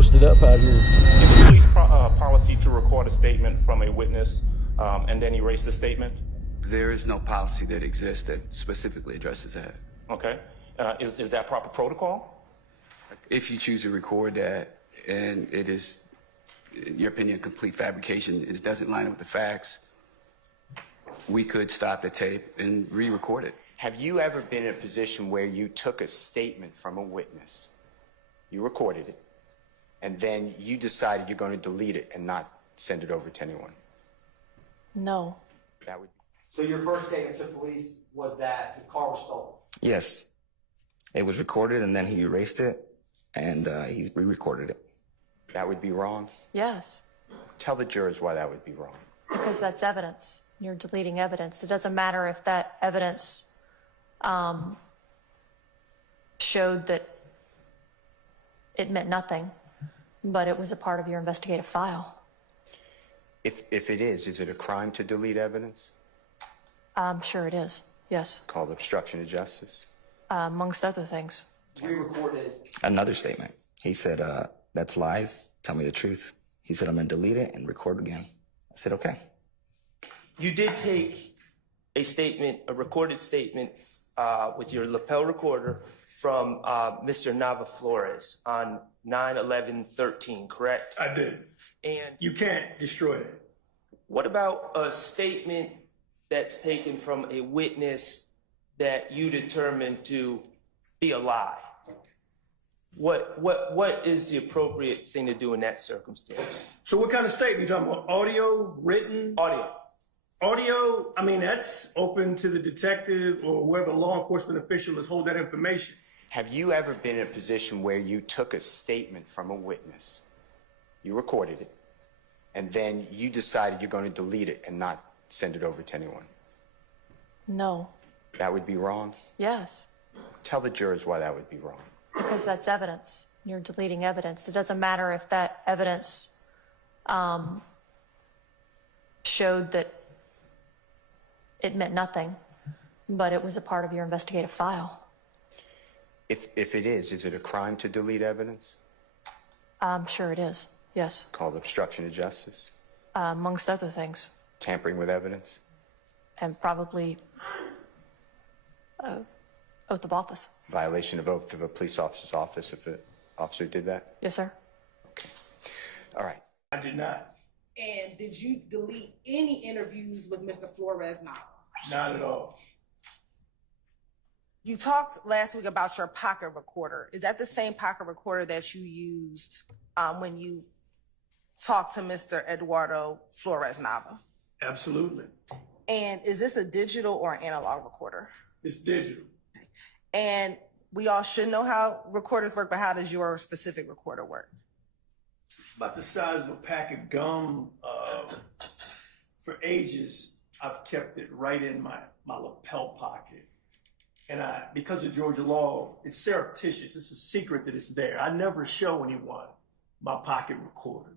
posted up out here. Is the police policy to record a statement from a witness and then erase the statement? There is no policy that exists that specifically addresses that. Okay. Is that proper protocol? If you choose to record that and it is, in your opinion, complete fabrication, it doesn't line up with the facts, we could stop the tape and re-record it. Have you ever been in a position where you took a statement from a witness, you recorded it, and then you decided you're going to delete it and not send it over to anyone? No. That would. So your first statement to police was that the car was stolen? Yes. It was recorded and then he erased it and he re-recorded it. That would be wrong? Yes. Tell the jurors why that would be wrong. Because that's evidence. You're deleting evidence. It doesn't matter if that evidence showed that it meant nothing, but it was a part of your investigative file. If it is it a crime to delete evidence? Sure it is, yes. Called obstruction of justice? Amongst other things. We recorded. Another statement. He said, that's lies. Tell me the truth. He said, I'm going to delete it and record again. I said, okay. You did take a statement, a recorded statement with your lapel recorder from Mr. Nava Flores on 9/11/13, correct? I did. And you can't destroy it. What about a statement that's taken from a witness that you determined to be a lie? What is the appropriate thing to do in that circumstance? So what kind of statement? You talking about audio, written? Audio. Audio, I mean, that's open to the detective or whoever law enforcement official is hold that information. Have you ever been in a position where you took a statement from a witness, you recorded it, and then you decided you're going to delete it and not send it over to anyone? No. That would be wrong? Yes. Tell the jurors why that would be wrong. Because that's evidence. You're deleting evidence. It doesn't matter if that evidence showed that it meant nothing, but it was a part of your investigative file. If it is it a crime to delete evidence? Sure it is, yes. Called obstruction of justice? Amongst other things. Tampering with evidence? And probably oath of office. Violation of oath of a police officer's office if an officer did that? Yes, sir. Okay. All right. I did not. And did you delete any interviews with Mr. Flores now? Not at all. You talked last week about your pocket recorder. Is that the same pocket recorder that you used when you talked to Mr. Eduardo Flores Nava? Absolutely. And is this a digital or an analog recorder? It's digital. And we all should know how recorders work, but how does your specific recorder work? About the size of a pack of gum. For ages, I've kept it right in my lapel pocket. And because of Georgia law, it's surreptitious. It's a secret that it's there. I never show anyone my pocket recorder.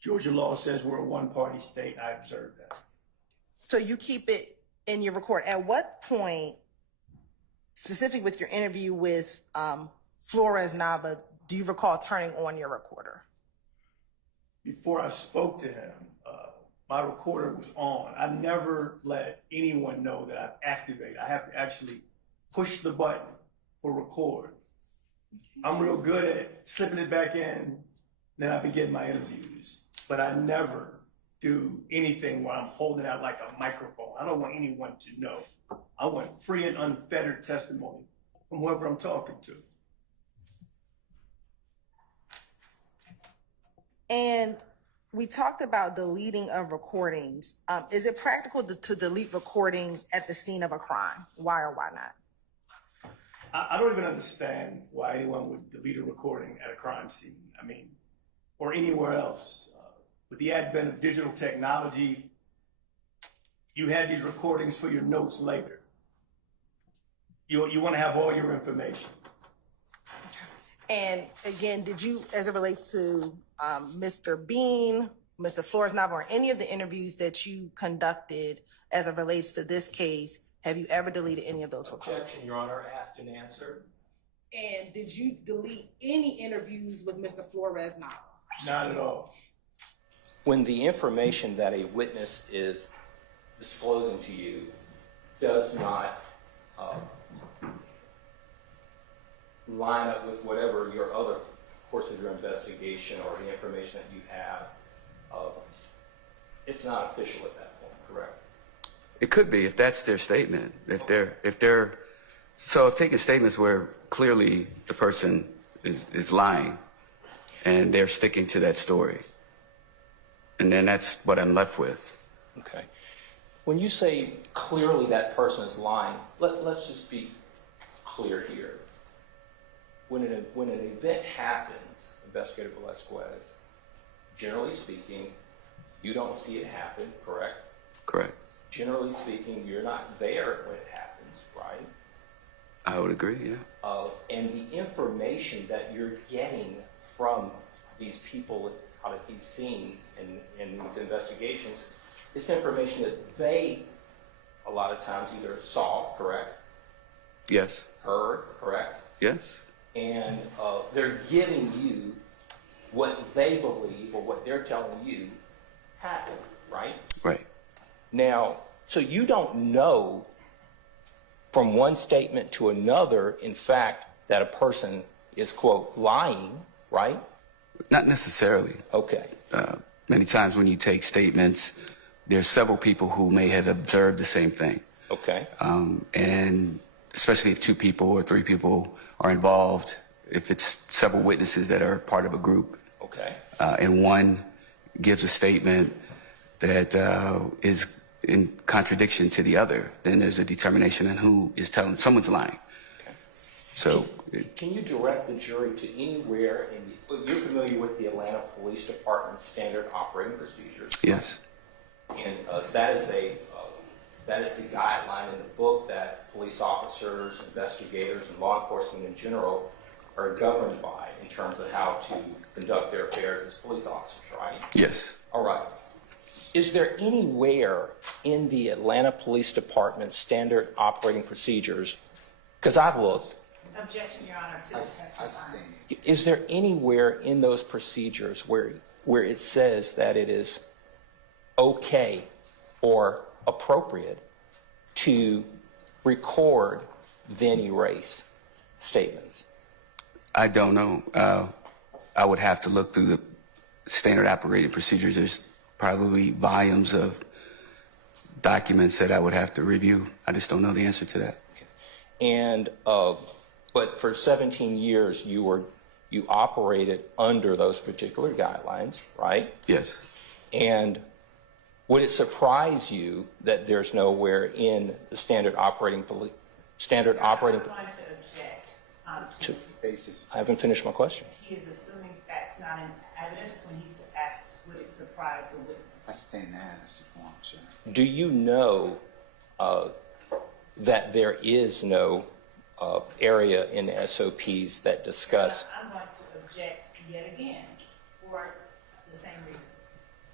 Georgia law says we're a one-party state. I observe that. So you keep it in your recorder. At what point, specifically with your interview with Flores Nava, do you recall turning on your recorder? Before I spoke to him, my recorder was on. I never let anyone know that I've activated. I have to actually push the button for record. I'm real good at slipping it back in, then I begin my interviews. But I never do anything where I'm holding out like a microphone. I don't want anyone to know. I want free and unfettered testimony from whoever I'm talking to. And we talked about deleting of recordings. Is it practical to delete recordings at the scene of a crime? Why or why not? I don't even understand why anyone would delete a recording at a crime scene. I mean, or anywhere else. With the advent of digital technology, you had these recordings for your notes later. You want to have all your information. And again, did you, as it relates to Mr. Bean, Mr. Flores Nava, or any of the interviews that you conducted as it relates to this case, have you ever deleted any of those recordings? Objection, Your Honor. Asked and answered. And did you delete any interviews with Mr. Flores Nava? Not at all. When the information that a witness is disclosing to you does not line up with whatever your other course of your investigation or the information that you have, it's not official at that point, correct? It could be if that's their statement. If taking statements where clearly the person is lying and they're sticking to that story, and then that's what I'm left with. Okay. When you say clearly that person is lying, let's just be clear here. When an event happens, Investigator Velasquez, generally speaking, you don't see it happen, correct? Correct. Generally speaking, you're not there when it happens, right? I would agree, yeah. And the information that you're getting from these people out of these scenes and these investigations, it's information that they, a lot of times, either saw, correct? Yes. Heard, correct? Yes. And they're giving you what they believe or what they're telling you happened, right? Right. Now, so you don't know from one statement to another, in fact, that a person is, quote, lying, right? Not necessarily. Okay. Many times when you take statements, there's several people who may have observed the same thing. Okay. And especially if 2 people or 3 people are involved, if it's several witnesses that are part of a group, Okay. And one gives a statement that is in contradiction to the other, then there's a determination on who is telling. Someone's lying. Okay. So, Can you direct the jury to anywhere in the, you're familiar with the Atlanta Police Department's standard operating procedures? yes, And that is the guideline in the book that police officers, investigators, and law enforcement in general are governed by in terms of how to conduct their affairs as police officers, right? yes. All right. Is there anywhere in the Atlanta Police Department's standard operating procedures, because I've looked, Objection, Your Honor, to the testifying. is there anywhere in those procedures where it says that it is okay or appropriate to record then erase statements? I don't know. I would have to look through the standard operating procedures. There's probably volumes of documents that I would have to review. I just don't know the answer to that. And but for 17 years you operated under those particular guidelines, right? Yes. And would it surprise you that there's nowhere in the standard operating I'm going to object to Basis. I haven't finished my question. he is assuming that's not in evidence when he asks would it surprise the witness. I stand there, that's the point, sir. Do you know that there is no area in the SOPs that discuss? I'm going to object yet again for the same reason.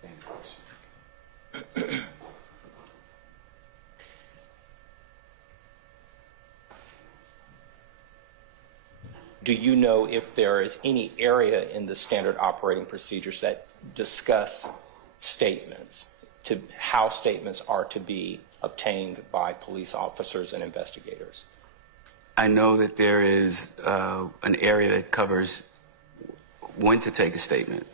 Same question. Do you know if there is any area in the standard operating procedures that discuss statements, to how statements are to be obtained by police officers and investigators? I know that there is an area that covers when to take a statement,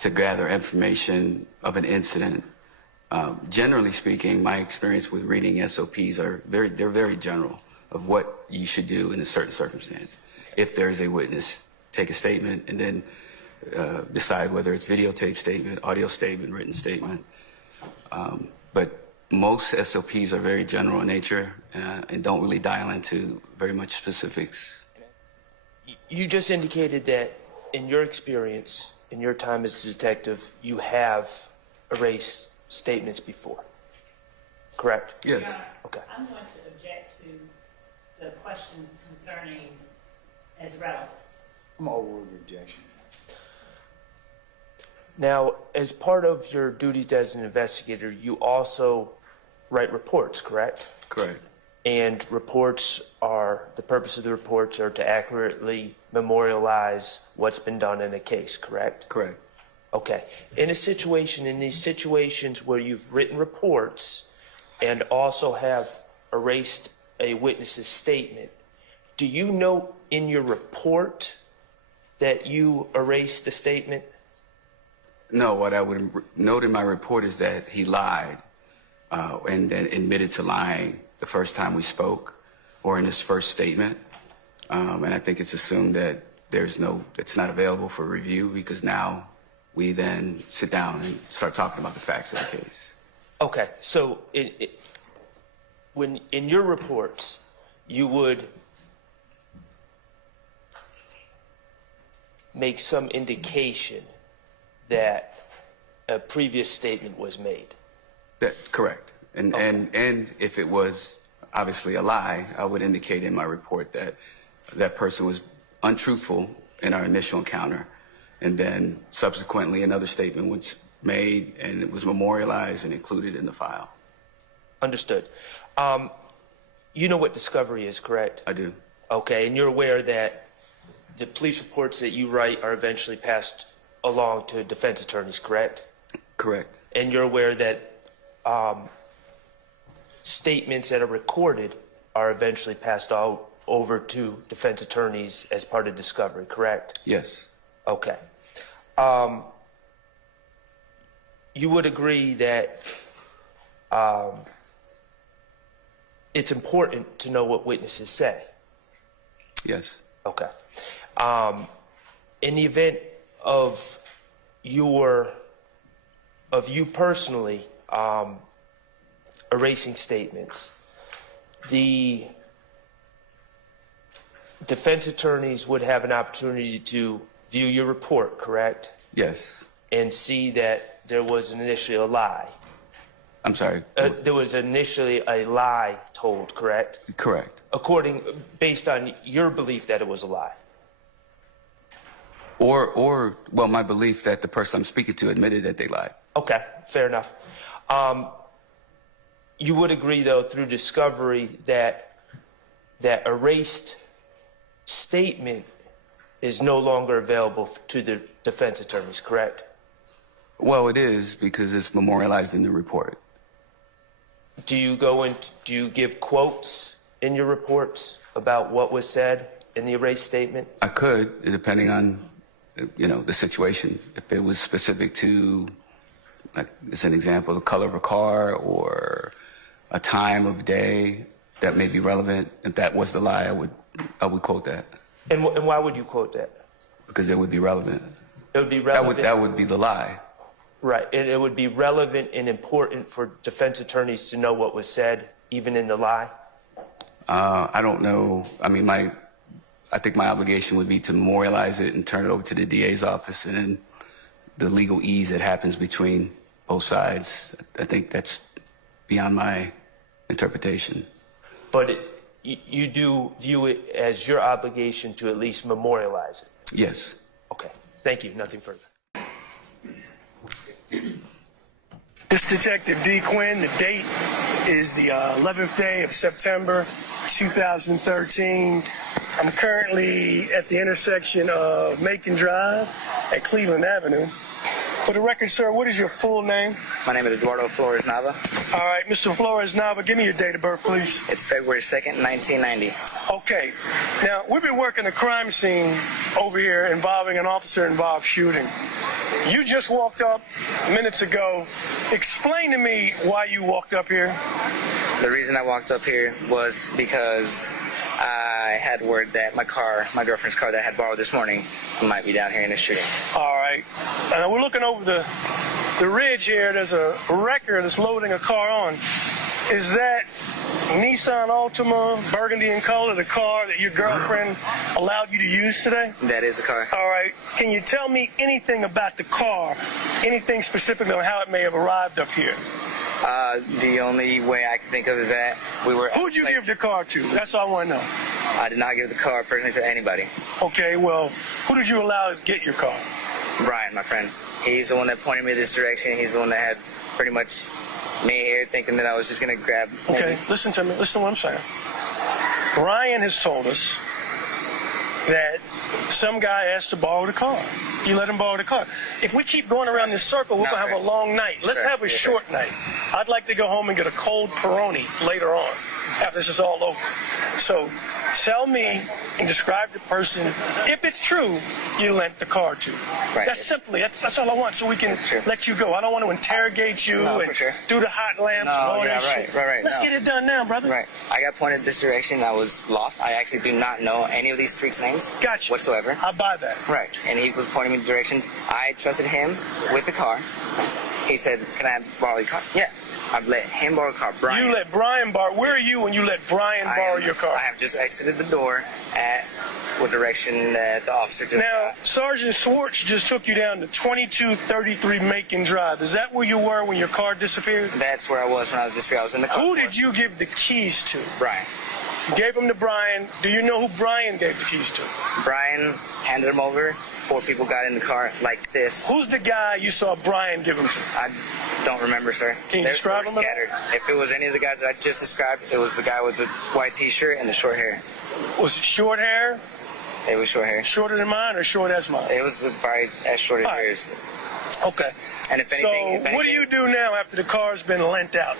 to gather information of an incident. Generally speaking, my experience with reading SOPs they're very general of what you should do in a certain circumstance. If there is a witness, take a statement and then decide whether it's videotape statement, audio statement, written statement. But most SOPs are very general in nature and don't really dial into very much specifics. You just indicated that in your experience, in your time as a detective, you have erased statements before, correct? Yes. Okay. I'm going to object to the questions concerning as relevance. I'm over the objection. Now, as part of your duties as an investigator, you also write reports, correct? Correct. and reports are, the purpose of the reports are to accurately memorialize what's been done in a case, correct? Correct. Okay. In these situations where you've written reports and also have erased a witness's statement, do you note in your report that you erased the statement? No, what I would note in my report is that he lied and then admitted to lying the first time we spoke or in his first statement. And I think it's assumed that it's not available for review because now we then sit down and start talking about the facts of the case. Okay, so when in your reports, you would make some indication that a previous statement was made. Correct. And, Okay. and if it was obviously a lie, I would indicate in my report that that person was untruthful in our initial encounter. And then subsequently another statement was made and it was memorialized and included in the file. Understood. You know what discovery is, correct? I do. Okay, and you're aware that the police reports that you write are eventually passed along to defense attorneys, correct? Correct. And you're aware that statements that are recorded are eventually passed over to defense attorneys as part of discovery, correct? Yes. Okay. You would agree that it's important to know what witnesses say? Yes. Okay. In the event of you personally erasing statements, the defense attorneys would have an opportunity to view your report, correct? Yes. And see that there was initially a lie. I'm sorry. There was initially a lie told, correct? Correct. Based on your belief that it was a lie. Or well, my belief that the person I'm speaking to admitted that they lied. Okay, fair enough. You would agree, though, through discovery that erased statement is no longer available to the defense attorneys, correct? Well, it is because it's memorialized in the report. Do you give quotes in your reports about what was said in the erased statement? I could, depending on, the situation. If it was specific to, like, as an example, the color of a car or a time of day that may be relevant. If that was the lie, I would quote that. And why would you quote that? Because it would be relevant. It would be relevant. That would be the lie. Right, and it would be relevant and important for defense attorneys to know what was said, even in the lie? I don't know. I mean, I think my obligation would be to memorialize it and turn it over to the DA's office, and then the legal ease that happens between both sides. I think that's beyond my interpretation. But you do view it as your obligation to at least memorialize it? Yes. Okay, thank you, nothing further. This Detective D. Quinn. The date is the 11th day of September, 2013. I'm currently at the intersection of Macon Drive at Cleveland Avenue. For the record, sir, what is your full name? My name is Eduardo Flores Nava. All right, Mr. Flores Nava, give me your date of birth, please. It's February 2nd, 1990. Okay. Now, we've been working a crime scene over here involving an officer-involved shooting. You just walked up minutes ago. Explain to me why you walked up here. The reason I walked up here was because I had word that my girlfriend's car that I had borrowed this morning, might be down here in the shooting. All right. And we're looking over the ridge here. There's a wrecker that's loading a car on. Is that Nissan Altima, burgundy in color, the car that your girlfriend allowed you to use today? That is the car. All right. Can you tell me anything about the car? Anything specifically on how it may have arrived up here? The only way I can think of is that we were... Who'd you give the car to? That's all I want to know. I did not give the car personally to anybody. Okay, well, who did you allow to get your car? Brian, my friend. He's the one that pointed me this direction. He's the one that had pretty much me here thinking that I was just gonna grab. Okay, listen to me. Listen to what I'm saying. Ryan has told us that some guy asked to borrow the car. You let him borrow the car. If we keep going around this circle, we're going to have a long night. Let's have a short night. I'd like to go home and get a cold Peroni later on, after this is all over. So tell me and describe the person, if it's true, you lent the car to. Right. That's all I want, so we can let you go. I don't want to interrogate you and do the hot lamps and all that shit. Right. Let's get it done now, brother. Right. I got pointed this direction. I was lost. I actually do not know any of these streets' names. Gotcha. Whatsoever. I buy that. Right. And he was pointing me directions. I trusted him with the car. He said, "Can I borrow your car?" Yeah. I've let him borrow the car. Brian. You let Brian borrow. Where are you when you let Brian borrow your car? I have just exited the door at what direction that the officer just Now, Sergeant Swartz just took you down to 2233 Macon Drive. Is that where you were when your car disappeared? That's where I was when I was disappeared. I was in the car. Who did you give the keys to? Brian. You gave them to Brian. Do you know who Brian gave the keys to? Brian handed them over. 4 people got in the car like this. Who's the guy you saw Brian give them to? I don't remember, sir. Can you describe him? Scattered. If it was any of the guys that I just described, it was the guy with the white T-shirt and the short hair. Was it short hair? It was short hair. Shorter than mine or short as mine? It was probably as short as yours. Okay. And if anything, what do you do now after the car's been lent out?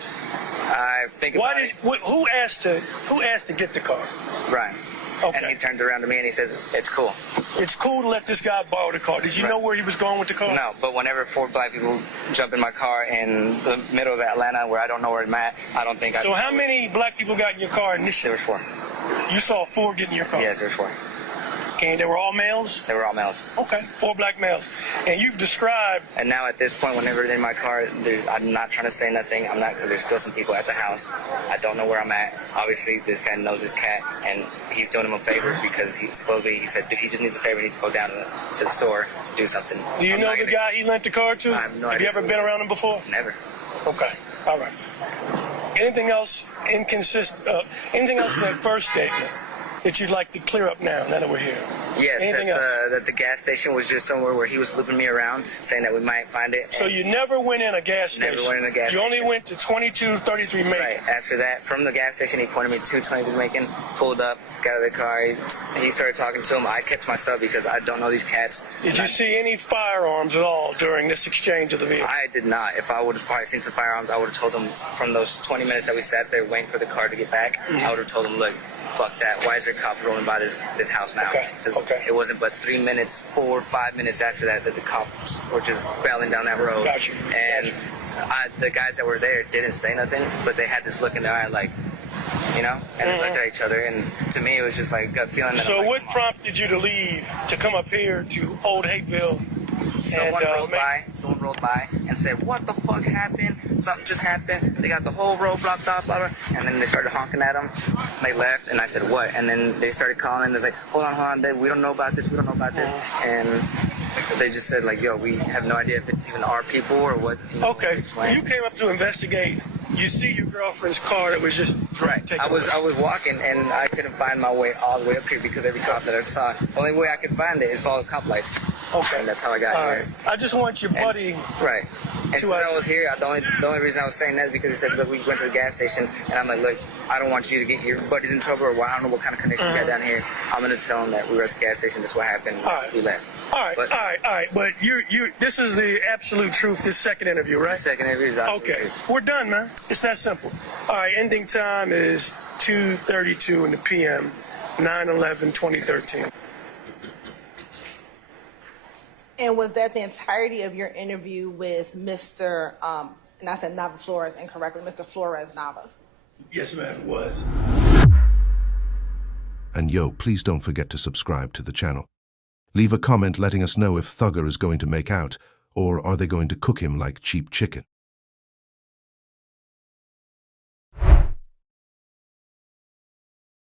I think about it. Who asked to get the car? Brian. Okay. And he turns around to me and he says, "It's cool." It's cool to let this guy borrow the car. Did you know where he was going with the car? No, but whenever 4 black people jump in my car in the middle of Atlanta where I don't know where I'm at, I don't think I... So how many black people got in your car initially? There was 4. You saw 4 get in your car? Yes, there was 4. Okay, they were all males? They were all males. Okay, 4 black males. And you've described... And now at this point, whenever they're in my car, I'm not trying to say nothing. I'm not, because there's still some people at the house. I don't know where I'm at. Obviously, this guy knows his cat, and he's doing him a favor because he said he just needs a favor. He needs to go down to the store, do something. Do you know the guy he lent the car to? I have no idea. Have you ever been around him before? Never. Okay, all right. Anything else anything else in that first statement that you'd like to clear up now that we're here? Yes, Anything else? That the gas station was just somewhere where he was looping me around, saying that we might find it. So you never went in a gas station? Never went in a gas station. You only went to 2233 Macon? Right. After that, from the gas station, he pointed me to 22 Macon, pulled up, got out of the car. He started talking to him. I kept to myself because I don't know these cats. Did you see any firearms at all during this exchange of the vehicle? I did not. If I would have probably seen some firearms, I would have told them from those 20 minutes that we sat there waiting for the car to get back, I would have told them, look, fuck that. Why is there cops rolling by this house now? Because it wasn't but 4 or 5 minutes after that the cops were just barreling down that road. Gotcha. And the guys that were there didn't say nothing, but they had this look in their eye like, you know, and they looked at each other. And to me, it was just like a gut feeling. So what prompted you to leave, to come up here to Old Hateville? Someone rolled by and said, "What the fuck happened? Something just happened. They got the whole road blocked off, blah, blah." And then they started honking at them. They left, and I said, "What?" And then they started calling. They're like, hold on, we don't know about this. We don't know about this. And they just said, like, yo, we have no idea if it's even our people or what. Okay, you came up to investigate. You see your girlfriend's car that was just taken I was walking and I couldn't find my way all the way up here because every cop that I saw, the only way I could find it is follow cop lights. Okay, and that's how I got all here. Right. I just want your buddy. Right. And since I was here, the only reason I was saying that is because he said, look, we went to the gas station, and I'm like, look, I don't want you to get your buddies in trouble, or I don't know what kind of connection you got down here. I'm gonna tell them that we were at the gas station. This is what happened. We left. All right. But you. This is the absolute truth. This second interview, right? The second interview is okay. We're done, man. It's that simple. All right. Ending time is 2:32 in the p.m. 9/11/2013. And was that the entirety of your interview with Mr. And I said Nava Flores incorrectly, Mr. Flores Nava? Yes, ma'am, it was. And yo, please don't forget to subscribe to the channel. Leave a comment letting us know if Thugger is going to make out, or are they going to cook him like cheap chicken.